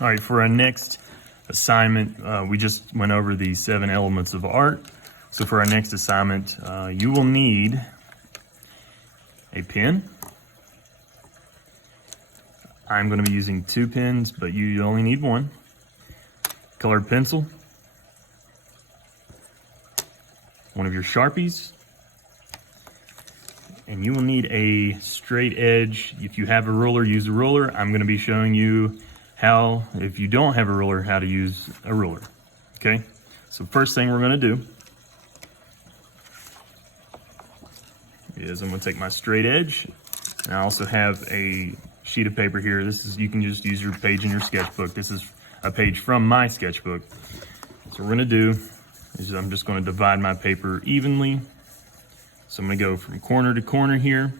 All right, for our next assignment, we just went over the 7 elements of art. So for our next assignment, you will need a pen. I'm going to be using 2 pens, but you only need 1. Colored pencil. One of your Sharpies. And you will need a straight edge. If you have a ruler, use a ruler. I'm going to be showing you how, if you don't have a ruler, how to use a ruler. Okay? So first thing we're going to do is I'm going to take my straight edge, and I also have a sheet of paper here. This is, you can just use your page in your sketchbook. This is a page from my sketchbook. So what we're going to do is I'm just going to divide my paper evenly. So I'm going to go from corner to corner here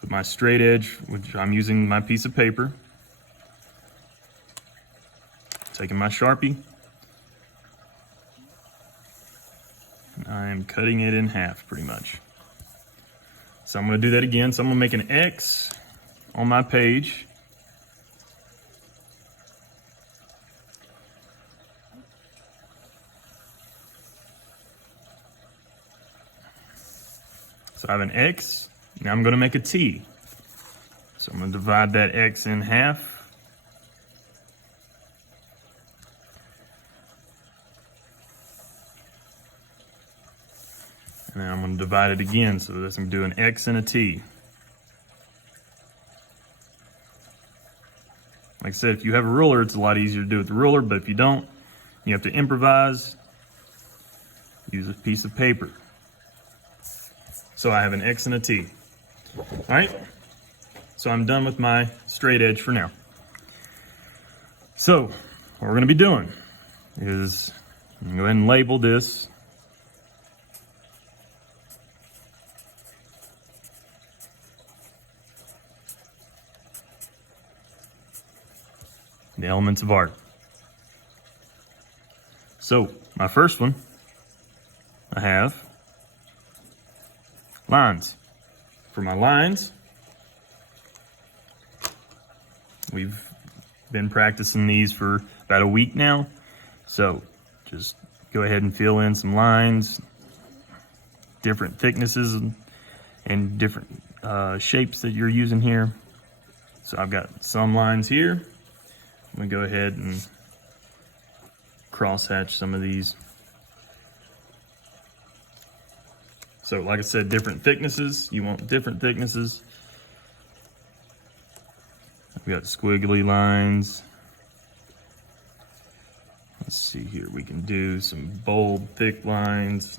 with my straight edge, which I'm using my piece of paper. Taking my Sharpie. And I'm cutting it in half pretty much. So I'm going to do that again. So I'm going to make an X on my page. So I have an X. Now I'm going to make a T. So I'm going to divide that X in half. And now I'm going to divide it again. So this I'm doing X and a T. Like I said, if you have a ruler, it's a lot easier to do with the ruler, but if you don't, you have to improvise. Use a piece of paper. So I have an X and a T. All right, so I'm done with my straight edge for now. So what we're gonna be doing is, I'm gonna go ahead and label this. The elements of art. So my first one, I have lines. For my lines, we've been practicing these for about a week now. So just go ahead and fill in some lines, different thicknesses and different shapes that you're using here. So I've got some lines here. I'm gonna go ahead and cross hatch some of these. So like I said, different thicknesses. You want different thicknesses. I've got squiggly lines. Let's see here. We can do some bold, thick lines.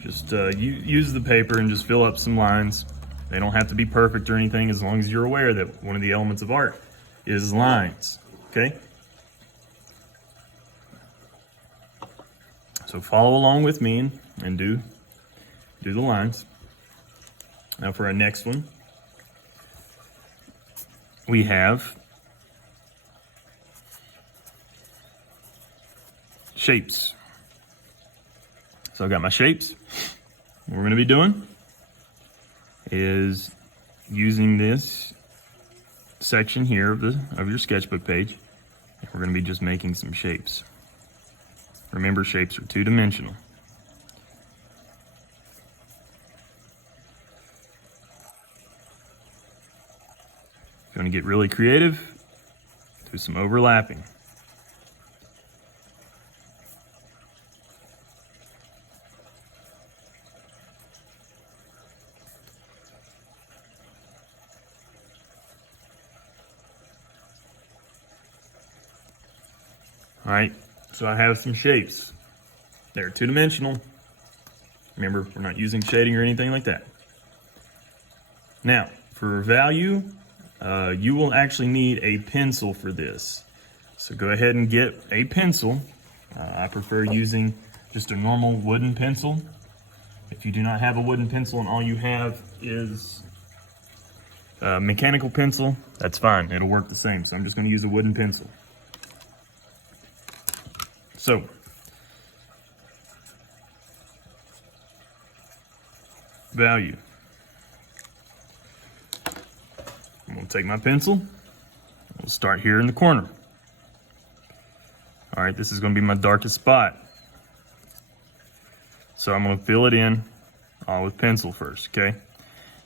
Just use the paper and just fill up some lines. They don't have to be perfect or anything, as long as you're aware that one of the elements of art is lines, okay? So follow along with me and do the lines. Now for our next one, we have shapes. So I've got my shapes. What we're gonna be doing is using this section here of your sketchbook page, and we're going to be just making some shapes. Remember, shapes are 2-dimensional. If you want to get really creative, do some overlapping. All right, so I have some shapes. They're 2-dimensional. Remember, we're not using shading or anything like that. Now, for value, you will actually need a pencil for this. So go ahead and get a pencil. I prefer using just a normal wooden pencil. If you do not have a wooden pencil and all you have is a mechanical pencil, that's fine, it'll work the same. So I'm just gonna use a wooden pencil. So value. I'm going to take my pencil. We'll start here in the corner. All right, this is going to be my darkest spot. So I'm going to fill it in all with pencil first, okay?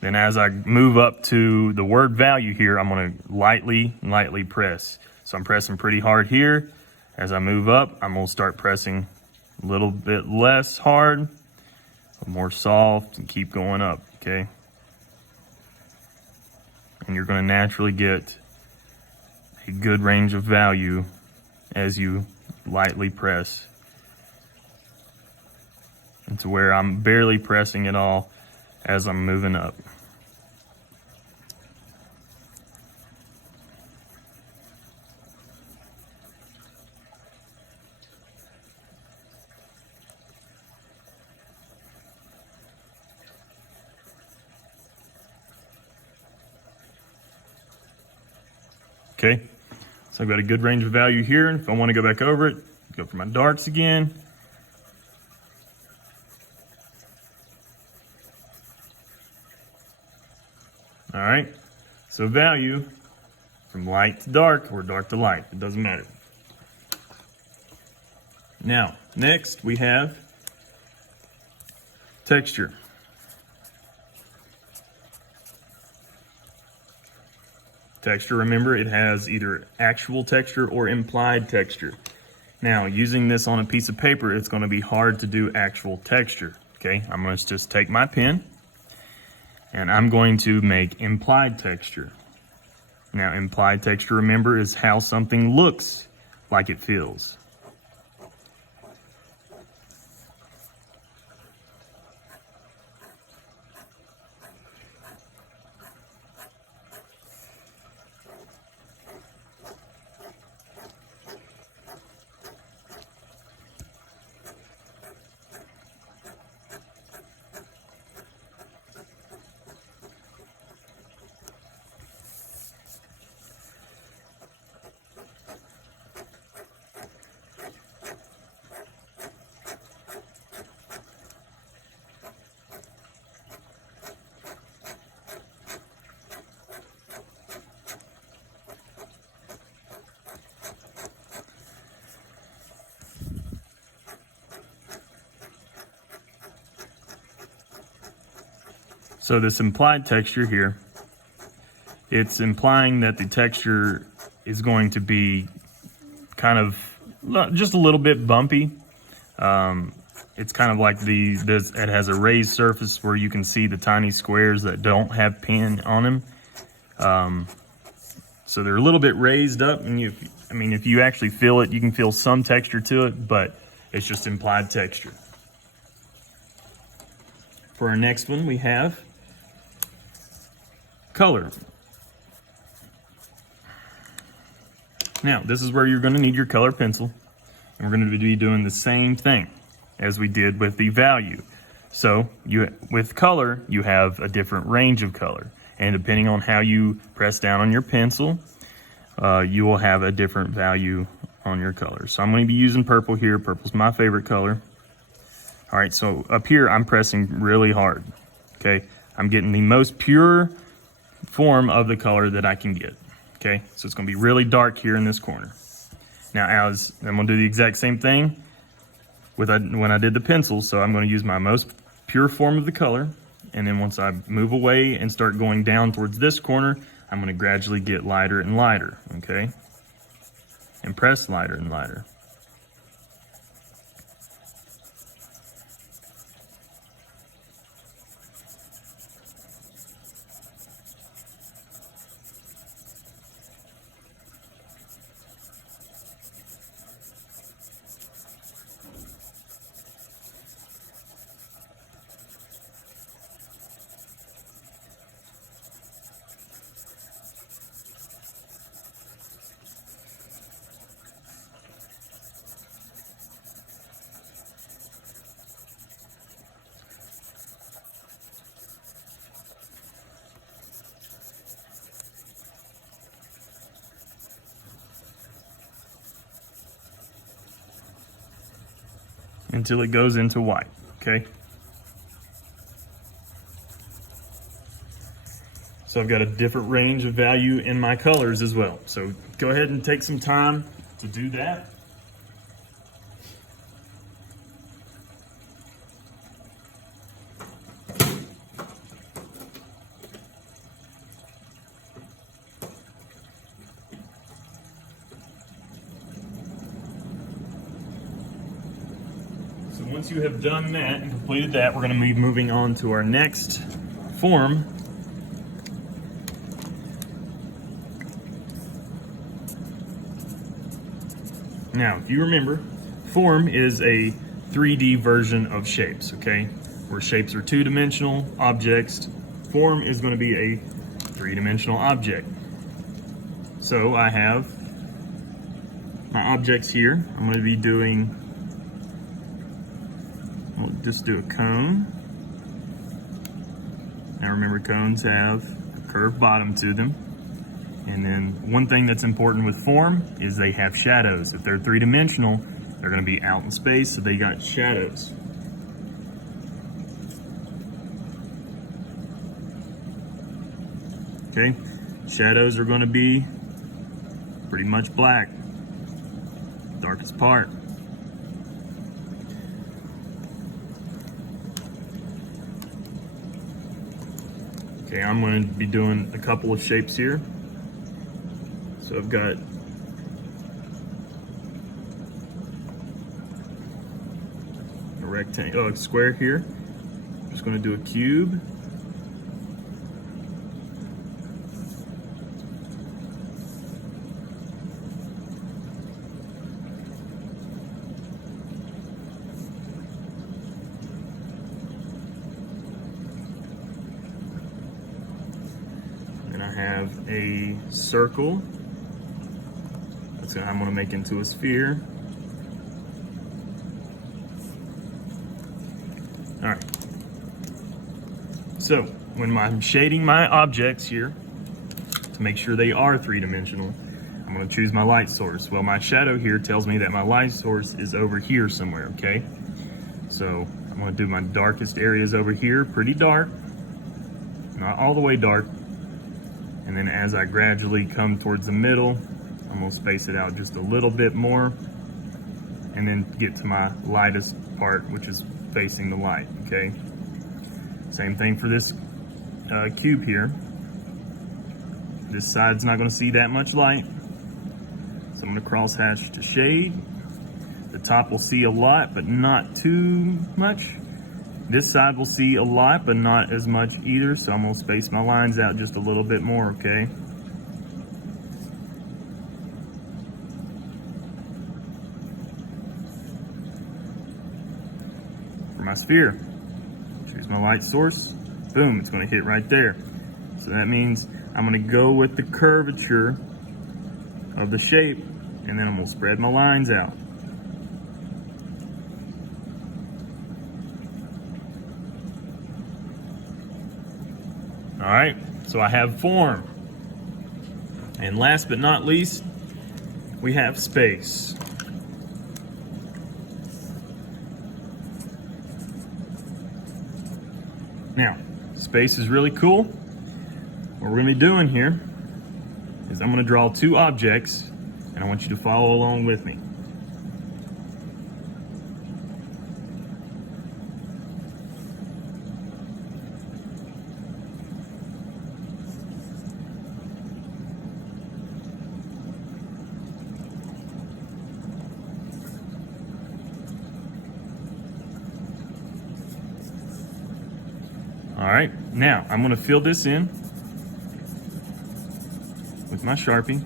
Then as I move up to the word value here, I'm going to lightly press. So I'm pressing pretty hard here. As I move up, I'm going to start pressing a little bit less hard, more soft, and keep going up, okay? And you're going to naturally get a good range of value as you lightly press into where I'm barely pressing at all as I'm moving up. Okay, so I've got a good range of value here. And if I want to go back over it, go for my darks again. All right, so value from light to dark or dark to light, it doesn't matter. Now, next we have texture. Texture, remember, it has either actual texture or implied texture. Now, using this on a piece of paper, it's going to be hard to do actual texture. Okay, I'm going to just take my pen and I'm going to make implied texture. Now, implied texture, remember, is how something looks like it feels. So this implied texture here, it's implying that the texture is going to be kind of just a little bit bumpy. It's kind of like it has a raised surface where you can see the tiny squares that don't have pen on them. So they're a little bit raised up, and if you actually feel it, you can feel some texture to it, but it's just implied texture. For our next one, we have color. Now, this is where you're going to need your color pencil, and we're going to be doing the same thing as we did with the value. So, with color, you have a different range of color, and depending on how you press down on your pencil, you will have a different value on your color. So I'm going to be using purple here. Purple's my favorite color. All right, so up here, I'm pressing really hard, okay? I'm getting the most pure form of the color that I can get, okay? So it's gonna be really dark here in this corner. Now, I'm gonna do the exact same thing when I did the pencil, so I'm gonna use my most pure form of the color, and then once I move away and start going down towards this corner, I'm gonna gradually get lighter and lighter, okay? And press lighter and lighter. Until it goes into white, okay? So I've got a different range of value in my colors as well. So go ahead and take some time to do that. So once you have done that and completed that, we're going to be moving on to our next form. Now, if you remember, form is a 3D version of shapes, okay? Where shapes are two-dimensional objects, form is going to be a three-dimensional object. So I have my objects here. I'm going to be doing, we'll just do a cone. Now remember, cones have a curved bottom to them. And then one thing that's important with form is they have shadows. If they're three-dimensional, they're going to be out in space, so they got shadows. Okay, shadows are going to be pretty much black, darkest part. Okay, I'm going to be doing a couple of shapes here. So I've got a rectangle, a square here. I'm just going to do a cube. Then I have a circle. I'm going to make into a sphere. All right. So when I'm shading my objects here to make sure they are three-dimensional, I'm going to choose my light source. Well, my shadow here tells me that my light source is over here somewhere, okay? So I'm going to do my darkest areas over here, pretty dark, not all the way dark. And then as I gradually come towards the middle, I'm going to space it out just a little bit more and then get to my lightest part, which is facing the light, okay? Same thing for this cube here. This side's not going to see that much light, so I'm going to cross hatch to shade. The top will see a lot, but not too much. This side will see a lot, but not as much either, so I'm going to space my lines out just a little bit more, okay? For my sphere, choose my light source, boom, it's going to hit right there. So that means I'm going to go with the curvature of the shape, and then I'm going to spread my lines out. All right, so I have form. And last but not least, we have space. Now, space is really cool. What we're going to be doing here is I'm going to draw two objects, and I want you to follow along with me. All right, now I'm going to fill this in with my Sharpie.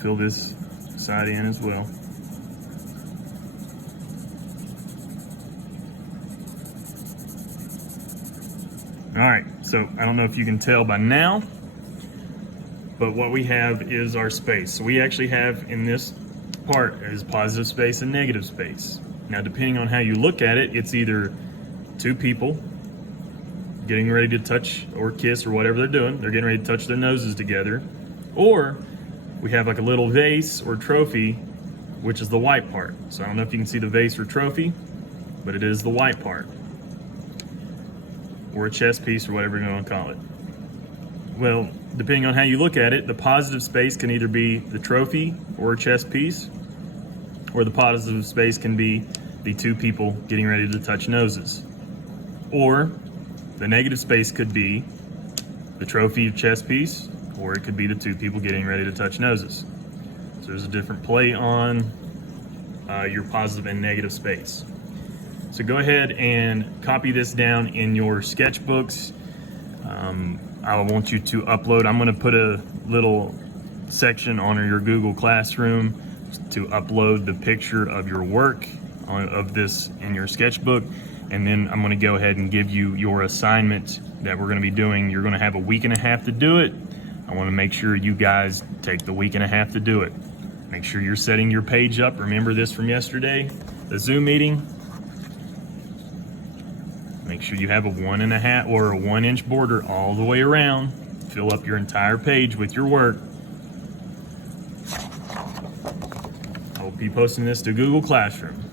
fill this side in as well. All right, so I don't know if you can tell by now, but what we have is our space. So we actually have in this part is positive space and negative space. Now, depending on how you look at it, it's either two people getting ready to touch or kiss or whatever they're doing. They're getting ready to touch their noses together. Or we have like a little vase or trophy, which is the white part. So I don't know if you can see the vase or trophy, but it is the white part. Or a chess piece or whatever you want to call it. Well, depending on how you look at it, the positive space can either be the trophy or a chess piece, or the positive space can be the two people getting ready to touch noses. Or the negative space could be the trophy or chess piece, or it could be the two people getting ready to touch noses. So there's a different play on your positive and negative space. So go ahead and copy this down in your sketchbooks. I want you to upload. I'm going to put a little section on your Google Classroom to upload the picture of your work of this in your sketchbook. And then I'm going to go ahead and give you your assignment that we're going to be doing. You're going to have a week and a half to do it. I want to make sure you guys take the week and a half to do it. Make sure you're setting your page up. Remember this from yesterday, the Zoom meeting. Make sure you have a 1.5 or a 1-inch border all the way around. Fill up your entire page with your work. I will be posting this to Google Classroom.